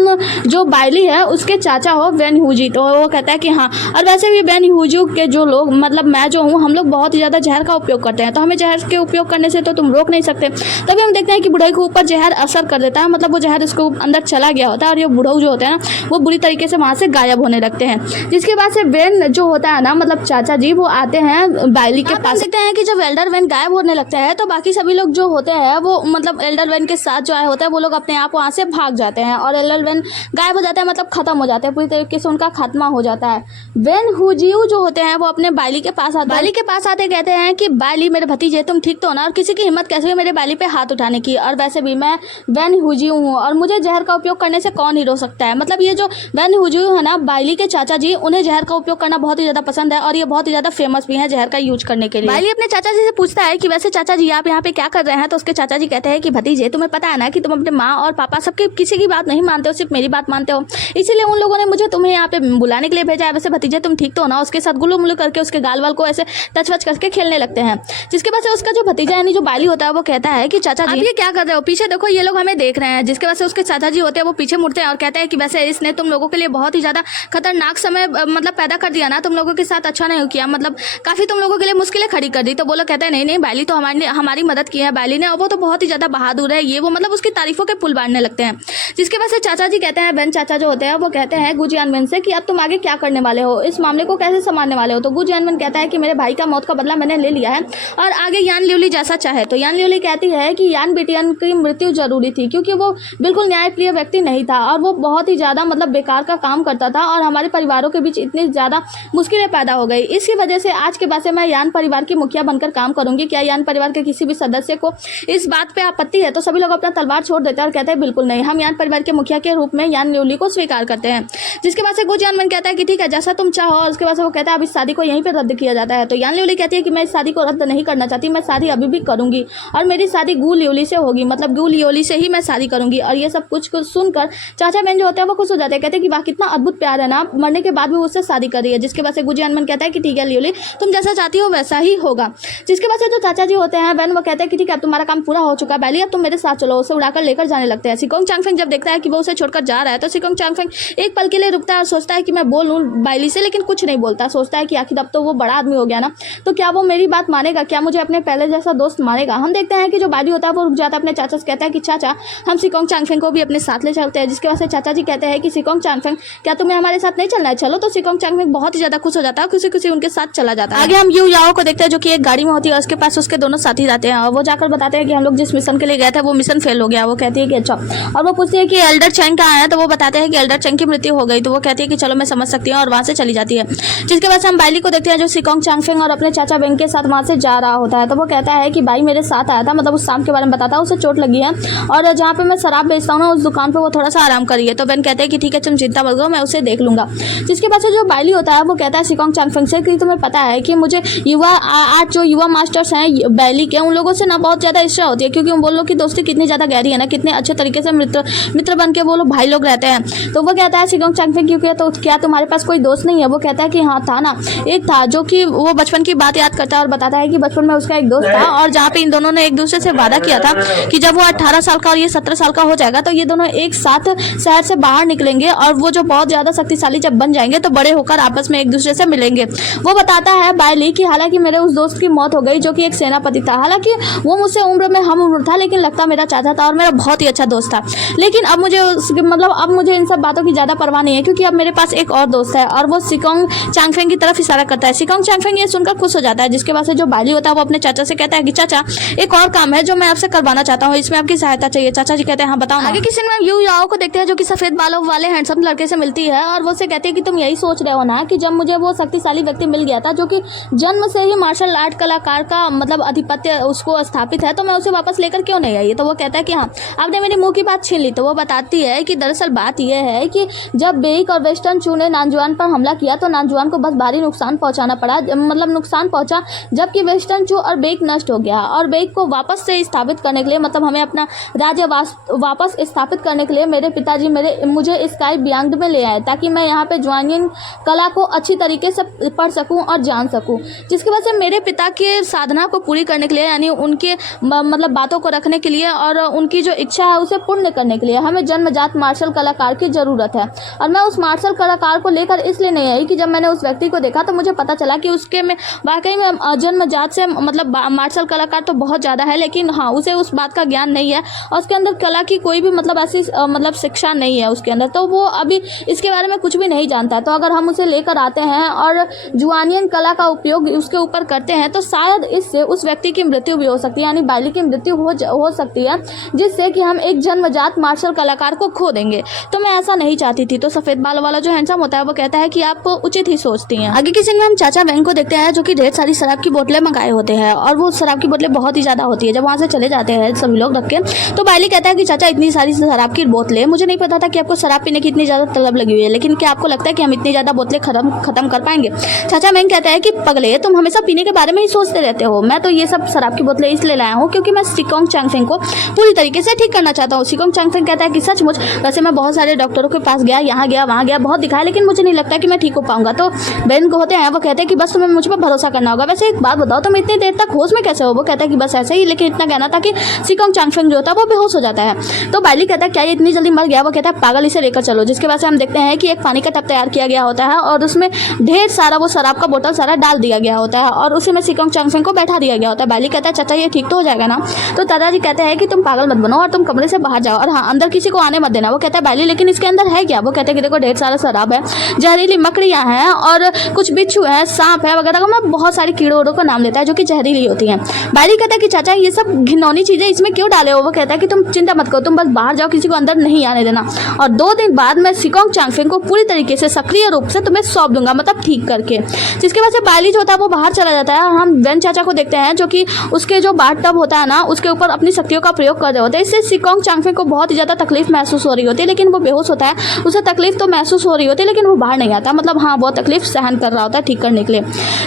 जो बायली है उसके चाचा हो वेन हुजी। तो वो कहता है कि हाँ, और वैसे भी वेन हुजू के जो लोग मतलब मैं जो हूँ हम लोग बहुत ही ज़्यादा जहर का उपयोग करते हैं, तो हमें जहर के उपयोग करने से तो तुम रोक नहीं सकते। तभी हम देखते हैं कि बुढ़ऊ के ऊपर जहर असर कर देता है, मतलब वो जहर उसको अंदर चला गया होता है और ये बुढ़ऊ जो होते हैं ना वो बुरी तरीके से वहाँ से गायब होने लगते हैं। जिसके बाद से वेन जो होता है ना मतलब चाचा जी वो आते हैं बायली के पास। देखते हैं कि जब एल्डर वेन गायब होने लगता है तो बाकी सभी लोग जो होते हैं वो मतलब एल्डर वेन के साथ जो आए होते हैं वो लोग अपने आप वहाँ से भाग जाते हैं और एल्डर वेन गायब हो जाता है, मतलब खत्म हो जाते हैं, पूरी तरीके से उनका खात्मा हो जाता है। वेन हुजिऊ जो होते हैं वो अपने बायली के पास आते कहते हैं कि बायली मेरे भतीजे तुम ठीक तो ना, और किसी की हिम्मत कैसे हुई मेरे बायली पे हाथ उठाने की, और वैसे भी मैं वेन हुजिऊ हूँ और मुझे जहर का उपयोग करने से कौन ही रोक सकता है। मतलब ये जो वेन हुजिऊ है ना बायली के चाचा जी, उन्हें जहर का उपयोग करना बहुत ही ज़्यादा पसंद है और ये बहुत ही ज़्यादा फेमस भी है जहर का यूज करने के लिए। बायली अपने चाचा जी से पूछता है कि वैसे चाचा जी आप यहाँ पे क्या कर रहे हैं, तो उसके चाचा जी कहते हैं कि भतीजे तुम्हें पता है ना कि तुम अपने माँ और पापा सबके किसी की बात नहीं मानते हो, सिर्फ मेरी बात मानते हो, इसीलिए उन लोगों ने मुझे तुम्हें यहाँ पे बुलाने के लिए भेजा है। वैसे भतीजे तुम ठीक तो हो ना। उसके साथ गुल्लू मुल्लू करके उसके गाल वाल को ऐसे टच वच करके खेलने लगते हैं। जिसके बाद से उसका जो भतीजा यानी जो बायली होता है वो कहता है कि चाचा जी ये क्या कर रहे हो, पीछे देखो ये लोग हमें देख रहे हैं। जिसके बाद से उसके चाचा जी होते हैं वो पीछे मुड़ते हैं और कहते हैं कि वैसे इसने तुम लोगों के लिए बहुत ही ज़्यादा खतरनाक समय मतलब पैदा कर दिया ना, तुम लोगों के साथ अच्छा नहीं किया, मतलब काफ़ी तुम लोगों के लिए मुश्किलें खड़ी कर दी। तो वो लोग कहते हैं नहीं बायली तो हमारी मदद की है बायली ने, और वो तो बहुत ही ज़्यादा बहादुर है ये वो, मतलब उसकी तारीफों के पुल बांटने लगते हैं। जिसके बाद से चाचा जी कहते हैं वेन चाचा जो होते हैं वो कहते हैं गू जियानमेन से कि अब तुम आगे क्या करने वाले हो, इस मामले को कैसे संभालने वाले हो। तो गू जियानमेन कहता है कि मेरे भाई का मौत का बदला मैंने ले लिया है और आगे यान ल्यूली जैसा चाहे। तो यान ल्यूली कहती है कि यान बिटियन की मृत्यु जरूरी थी क्योंकि वो बिल्कुल न्यायप्रिय व्यक्ति नहीं था और वो बहुत ही ज़्यादा मतलब बेकार का काम करता था और हमारे परिवारों के बीच इतनी ज़्यादा मुश्किलें पैदा हो गई। इसकी वजह से आज के बाद से मैं यान परिवार की मुखिया बनकर काम करूंगी। क्या यान परिवार के किसी भी सदस्य को इस बात पर आपत्ति है? तो सभी लोग अपना तलवार छोड़ देते हैं और कहते हैं बिल्कुल नहीं, हम यान परिवार के मुखिया के रूप में यान ल्यूली को स्वीकार करते हैं। जिसके बाद से गू जियानमेन कहता है कि ठीक है जैसा तुम चाहो, और उसके बाद से वो कहता है अब इस शादी को यहीं पर रद्द किया जाता है। तो यान ल्यूली कहती है कि मैं इस शादी को रद्द नहीं करना चाहती, मैं शादी अभी भी करूंगी और मेरी शादी गू ल्यूली से होगी, मतलब गू ल्यूली से ही मैं शादी करूंगी। और ये सब कुछ सुनकर चाचा बहन जो होते हैं वो खुश हो जाते हैं, कहते हैं कि वाह कितना अद्भुत प्यार है ना, मरने के बाद भी उससे शादी कर रही है। जिसके बाद से गू जियानमेन कहता है कि ठीक है ल्यूली तुम जैसा चाहती हो वैसा ही होगा। जिसके बाद से जो चाचा जी होते हैं बहन वो कहते हैं कि ठीक है अब तुम्हारा काम पूरा हो चुका है बायली, अब तुम मेरे साथ चलो। उसे उड़ाकर लेकर जाने लगते हैं। सिकोंग चांगफेंग जब देखता है कि वो उसे छोड़कर जा रहा है तो सिकोंग चांगफेंग एक पल के लिए रुकता है और सोचता है कि मैं बोलूं बायली से, लेकिन कुछ नहीं बोलता। सोचता है कि आखिर अब तो वो बड़ा आदमी हो गया ना, तो क्या वो मेरी बात मानेगा, क्या मुझे अपने पहले जैसा दोस्त मानेगा। हम देखते हैं कि जो बायली होता है वो रुक जाता है अपने चाचा से, कहता है कि चाचा हम सिकोंग चांगफेंग को भी अपने साथ ले चलते हैं। जिसके बाद से चाचा जी कहते हैं कि सिकोंग चांगफेंग क्या तुम्हें हमारे साथ नहीं चलना है, चलो। तो सिकोंग चांगफेंग बहुत ही ज्यादा खुश हो जाता है, खुशी खुशी उनके साथ चला जाता है। आगे हम यू याओ को देखते हैं जो कि एक गाड़ी में होती है, उसके पास उसके दोनों साथी रहते हैं और वो जाकर बताते हैं कि हम लोग जिस मिशन के लिए गए थे वो मिशन फेल हो गया। वो कहती है कि अच्छा, और वो पूछती है कि एल्डर चेंग कहाँ है, तो वो बताते हैं कि एल्डर चेंग की मृत्यु हो गई। तो वो कहती है कि चलो मैं समझ सकती हूँ और वहाँ से चली जाती है। जिसके बाद से हम बायली को देखते हैं जो सिकोंग चांगफेंग और अपने चाचा बेंग के साथ वहाँ से जा रहा होता है। तो वो कहता है कि भाई मेरे साथ आया था, मतलब उस शाम के बारे में बताता है, उसे चोट लगी है और जहाँ पे मैं शराब बेचता हूँ ना उस दुकान पे वो थोड़ा सा आराम करी है। तो बेन कहते हैं कि ठीक है तुम चिंता मत करो मैं उसे देख लूंगा। जिसके बाद से जो बायली होता है वो कहता है सिकोंग चांगफेंग से कि तुम्हें पता है कि मुझे आज जो युवा मास्टर्स हैं बायली के, उन लोगों से ना बहुत ज़्यादा इच्छा होती है क्योंकि उन लोग की दोस्ती कितनी ज़्यादा गहरी है ना, कितने अच्छे तरीके से मित्र बन के वो लोग भाई लोग रहते हैं। तो वो कहता है सिकोंग चांगफेंग क्योंकि तो क्या तुम्हारे पास कोई दोस्त नहीं है? वो कहता है कि हाँ था ना, एक था जो कि वो बचपन की बात याद करता है और बताता है कि बचपन में उसका एक दोस्त था, और जहाँ पे इन दोनों ने एक दूसरे से वादा किया था कि जब वो 18 साल का और ये 17 साल का हो जाएगा तो ये दोनों एक साथ शहर से बाहर निकलेंगे, और वो जो बहुत ज्यादा शक्तिशाली जब बन जाएंगे तो बड़े होकर आपस में एक दूसरे से मिलेंगे। वो बताता है बायली कि हालांकि मेरे उस दोस्त की मौत हो गई जो कि एक सेनापति था, हालांकि वो मुझसे उम्र में हम उम्र था, लेकिन लगता मेरा चाचा था और मेरा बहुत ही अच्छा दोस्त था। लेकिन अब मुझे अब मुझे इन सब बातों की ज्यादा परवाह नहीं है, क्योंकि अब मेरे पास एक और दोस्त है, और वो सिकोंग चांगफेंग की तरफ इशारा करता है। सिकोंग चांगफेंग ये सुनकर खुश हो जाता है, जिसके बाद से जो बायली होता है वो अपने चाचा से कहता है कि चाचा एक और काम है जो मैं आपसे करवाना चाहता हूँ, इसमें आपकी सहायता चाहिए। चाचा जी कहते हैं हाँ बताओ ना। आगे की सीन में यू याओ को देखते हैं जो कि सफेद बालों वाले हैंडसम लड़के से मिलती है, और वो से कहती है कि तुम यही सोच रहे हो ना कि जब मुझे वो शक्तिशाली व्यक्ति मिल गया था जो कि जन्म से ही मार्शल आर्ट कलाकार का मतलब अधिपत्य उसको स्थापित है, तो मैं उसे वापस लेकर क्यों नहीं आई। तो वो कहता है कि हाँ आपने मेरी मुंह की बात छीन ली। तो वो बताती है कि दरअसल बात यह है कि जब बेइक और वेस्टर्न चू ने नानजुआन पर हमला किया तो नानजुआन को बस भारी नुकसान पहुंचाना पड़ा, मतलब नुकसान पहुंचा, जबकि वेस्टर्न चू और बेइक नष्ट हो गया। और बेइक को वापस से स्थापित करने के लिए, मतलब हमें अपना राज्य वापस स्थापित करने के लिए मेरे पिताजी मुझे स्काई बियॉन्ड में ले आए, ताकि मैं यहाँ पे ज्वाइनिंग कला को अच्छी तरीके से पढ़ सकूँ और जान सकूँ, जिसकी वजह से मेरे पिता के साधना को पूरी करने के लिए, यानी उनके मतलब बातों को रखने के लिए और उनकी जो इच्छा है उसे पूर्ण करने के लिए हमें जन्मजात मार्शल कलाकार की ज़रूरत है। और मैं उस मार्शल कलाकार को लेकर इसलिए नहीं आई कि जब मैंने उस व्यक्ति को देखा तो मुझे पता चला कि उसके में वाकई में जन्मजात से मतलब मार्शल कलाकार तो बहुत ज़्यादा है, लेकिन हाँ उसे उस बात का ज्ञान नहीं है और उसके अंदर कला की कोई भी मतलब ऐसी मतलब शिक्षा नहीं है उसके अंदर, तो वो अभी इसके बारे में कुछ भी नहीं जानता। तो अगर हम उसे लेकर आते हैं और जुआनियन कला का उपयोग उसके ऊपर करते हैं तो शायद इससे उस व्यक्ति की मृत्यु भी हो सकती है, यानी बायली की मृत्यु हो सकती है, जिससे कि हम एक जन्मजात मार्शल कलाकार को खो देंगे। तो मैं ऐसा नहीं चाहती थी। तो सफेद बाल वाला जो हैंडसम होता है वो कहता है कि आप उचित ही सोचती हैं। आगे की सीन में हम चाचा वेंग को देखते हैं जो कि ढेर सारी शराब की बोतलें मंगाए होते हैं, और वो शराब की बोतलें बहुत ही ज्यादा होती है। जब वहाँ से चले जाते हैं सभी लोग रख के, तो बायली कहता है कि चाचा इतनी सारी शराब की बोतलें, मुझे नहीं पता था कि आपको शराब पीने की इतनी ज्यादा तलब लगी हुई है, लेकिन क्या आपको लगता है कि हम इतनी ज्यादा बोतलें खत्म कर पाएंगे। चाचा वेंग कहता है कि पगले तुम हमेशा पीने के बारे में ही सोचते रहते हो, मैं तो ये सब शराब की बोतलें इसलिए लाया हूँ क्योंकि मैं सिकोंग चांगफेंग को पूरी तरीके से ठीक करना चाहता हूँ। सिकोंग चांगफेंग कहता है कि सचमुच, वैसे मैं बहुत सारे डॉक्टरों के पास गया, यहाँ गया वहाँ गया, बहुत दिखाया, लेकिन मुझे नहीं लगता कि मैं ठीक हो पाऊंगा। तो बेन को होते हैं वो कहते हैं कि बस तुम्हें मुझ पर भरोसा करना होगा। वैसे एक बात बताओ, तुम इतनी देर तक होश में कैसे हो। वो कहता है कि बस ऐसे ही, लेकिन इतना कहना था कि सिकोंग चांगफेंग जो होता है वो बेहोश हो जाता है। तो बायली कहता है क्या ये इतनी जल्दी मर गया। वो कहता है पागल, इसे लेकर चलो। जिसके बाद से हम देखते हैं कि एक पानी का टब तैयार किया गया होता है और उसमें ढेर सारा वो शराब का बोतल सारा डाल दिया गया होता है और उसी में सिकोंग चांगफेंग को बैठा दिया गया होता है। बायली कहता है चाचा ये ठीक तो हो जाएगा ना। तो दादाजी कहते हैं कि तुम पागल मत बनो और तुम कमरे से बाहर जाओ, और हाँ अंदर किसी को आने मत देना। वो कहता है बायली लेकिन इसके अंदर है क्या। वो कहते हैं कि देखो ढेर सारा शराब है, जहरीली मकड़ियाँ हैं और कुछ बिच्छू है, सांप है वगैरह, मतलब बहुत सारी कीड़ों का नाम लेता है जो कि जहरीली होती हैं। बायली कहता है कि चाचा ये सब घिनौनी चीजें इसमें क्यों डाले हो। वो कहता है कि तुम चिंता मत करो, तुम बस बाहर जाओ, किसी को अंदर नहीं आने देना, और 2 दिन बाद मैं सिकोंग चांगफेंग को पूरी तरीके से सक्रिय रूप से तुम्हें सौंप दूंगा, मतलब ठीक करके। जिसके बाद से बायली जो होता है वो बाहर चला जाता है। हम वेन चाचा को देखते हैं जो कि उसके जो बाथ टब होता है ना उसके ऊपर अपनी शक्तियों का प्रयोग कर रहे होते हैं। इससे सिकोंग चांगफेंग को बहुत ही ज्यादा तकलीफ महसूस हो रही होती है, लेकिन वो बेहोश होता है, उसे तकलीफ तो महसूस हो रही होती है लेकिन वो बाहर नहीं आता, मतलब हाँ बहुत तकलीफ सहन कर रहा होता है ठीक करने के लिए।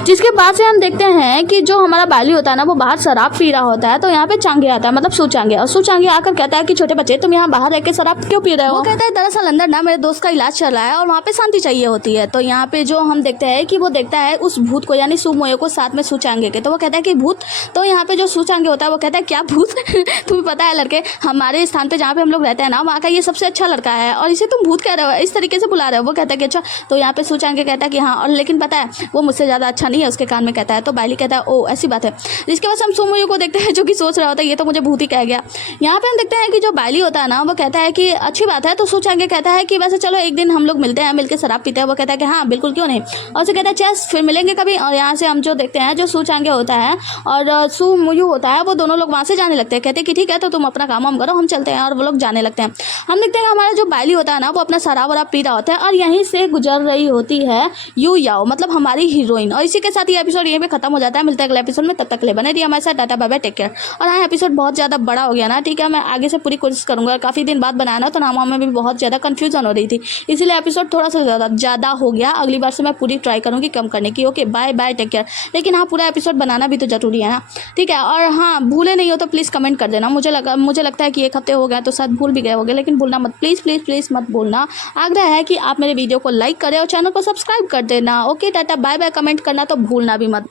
जिसके बाद से हम देखते हैं कि जो हमारा बायली होता है ना वो बाहर शराब पी रहा होता है। तो यहाँ पे चांगे आता है, मतलब सू चांगे, और सू चांगे आकर कहता है कि छोटे बच्चे तुम यहाँ बाहर रह के शराब क्यों पी रहे हो। वो कहता है दरअसल अंदर ना मेरे दोस्त का इलाज चल रहा है और वहाँ पे शांति चाहिए होती है। तो यहाँ पे जो हम देखते हैं कि वो देखता है उस भूत को, यानी सू मोये को, साथ में सू चांगे के। तो वो कहता है कि भूत। तो यहाँ पे जो सू चांगे होता है वो कहता है क्या भूत तुम्हें पता है लड़के, हमारे स्थान पे जहाँ पे हम लोग रहते हैं ना वहाँ का ये सबसे अच्छा लड़का है और इसे तुम भूत कह रहे हो, इस तरीके से बुला रहे हो। वो कहता है कि अच्छा। तो यहाँ पे सू चांगे कहता है कि हाँ, और लेकिन पता है वो मुझसे ज़्यादा अच्छा नहीं है, उसके कान में कहता है। तो बायली कहता है ओ ऐसी बात है। जिसके बाद हम सू मोये को देखते हैं जो कि सोच रहा होता है ये तो मुझे भूत ही कह गया। यहाँ पे हम देखते हैं कि जो बायली होता है ना वो कहता है कि अच्छी बात है। तो सू चांगे कहता है कि वैसे चलो एक दिन हम लोग मिलते हैं, मिलकर शराब पीते हैं। वो कहता है कि हाँ बिल्कुल क्यों नहीं, और उसे कहता है चेस फिर मिलेंगे कभी। और यहाँ से हम जो देखते हैं जो सू चांगे होता है और सू मोयू होता है वो दोनों लोग वहाँ से जाने लगते हैं, कहते हैं कि ठीक है तो तुम अपना काम हम करो, हम चलते हैं, और वो लोग जाने लगते हैं। हम देखते हैं हमारा जो बायली होता है ना वो अपना शराब वराब पी रहा होता है और यहीं से गुजर रही होती है यू याओ, मतलब हमारी हीरोइन। और इसी के साथ ये एपिसोड यहीं पे खत्म हो जाता है। मिलता है अगले एपिसोड में, तब तक ले बने रहिए हमारे साथ। Tata bye bye, take care. और हाँ एपिसोड बहुत ज़्यादा बड़ा हो गया ना, ठीक है, मैं आगे से पूरी कोशिश करूँगा। काफ़ी दिन बाद बनाना तो नामा में भी बहुत ज़्यादा कन्फ्यूजन हो रही थी, इसीलिए एपिसोड थोड़ा सा ज़्यादा हो गया। अगली बार से मैं पूरी ट्राई करूँगी कम करने की। Okay bye bye, take care. लेकिन हाँ पूरा एपिसोड बनाना भी तो जरूरी है ना, ठीक है। और हाँ भूले नहीं हो तो प्लीज़ कमेंट कर देना। मुझे लगता है कि 1 हफ्ते हो गया तो शायद भूल भी गए होंगे, लेकिन भूलना मत, प्लीज़ प्लीज़ प्लीज़ मत भूलना। आग्रह है कि आप मेरे वीडियो को लाइक करें और चैनल को सब्सक्राइब कर देना। Okay tata bye bye, comment करना तो भूलना भी मत।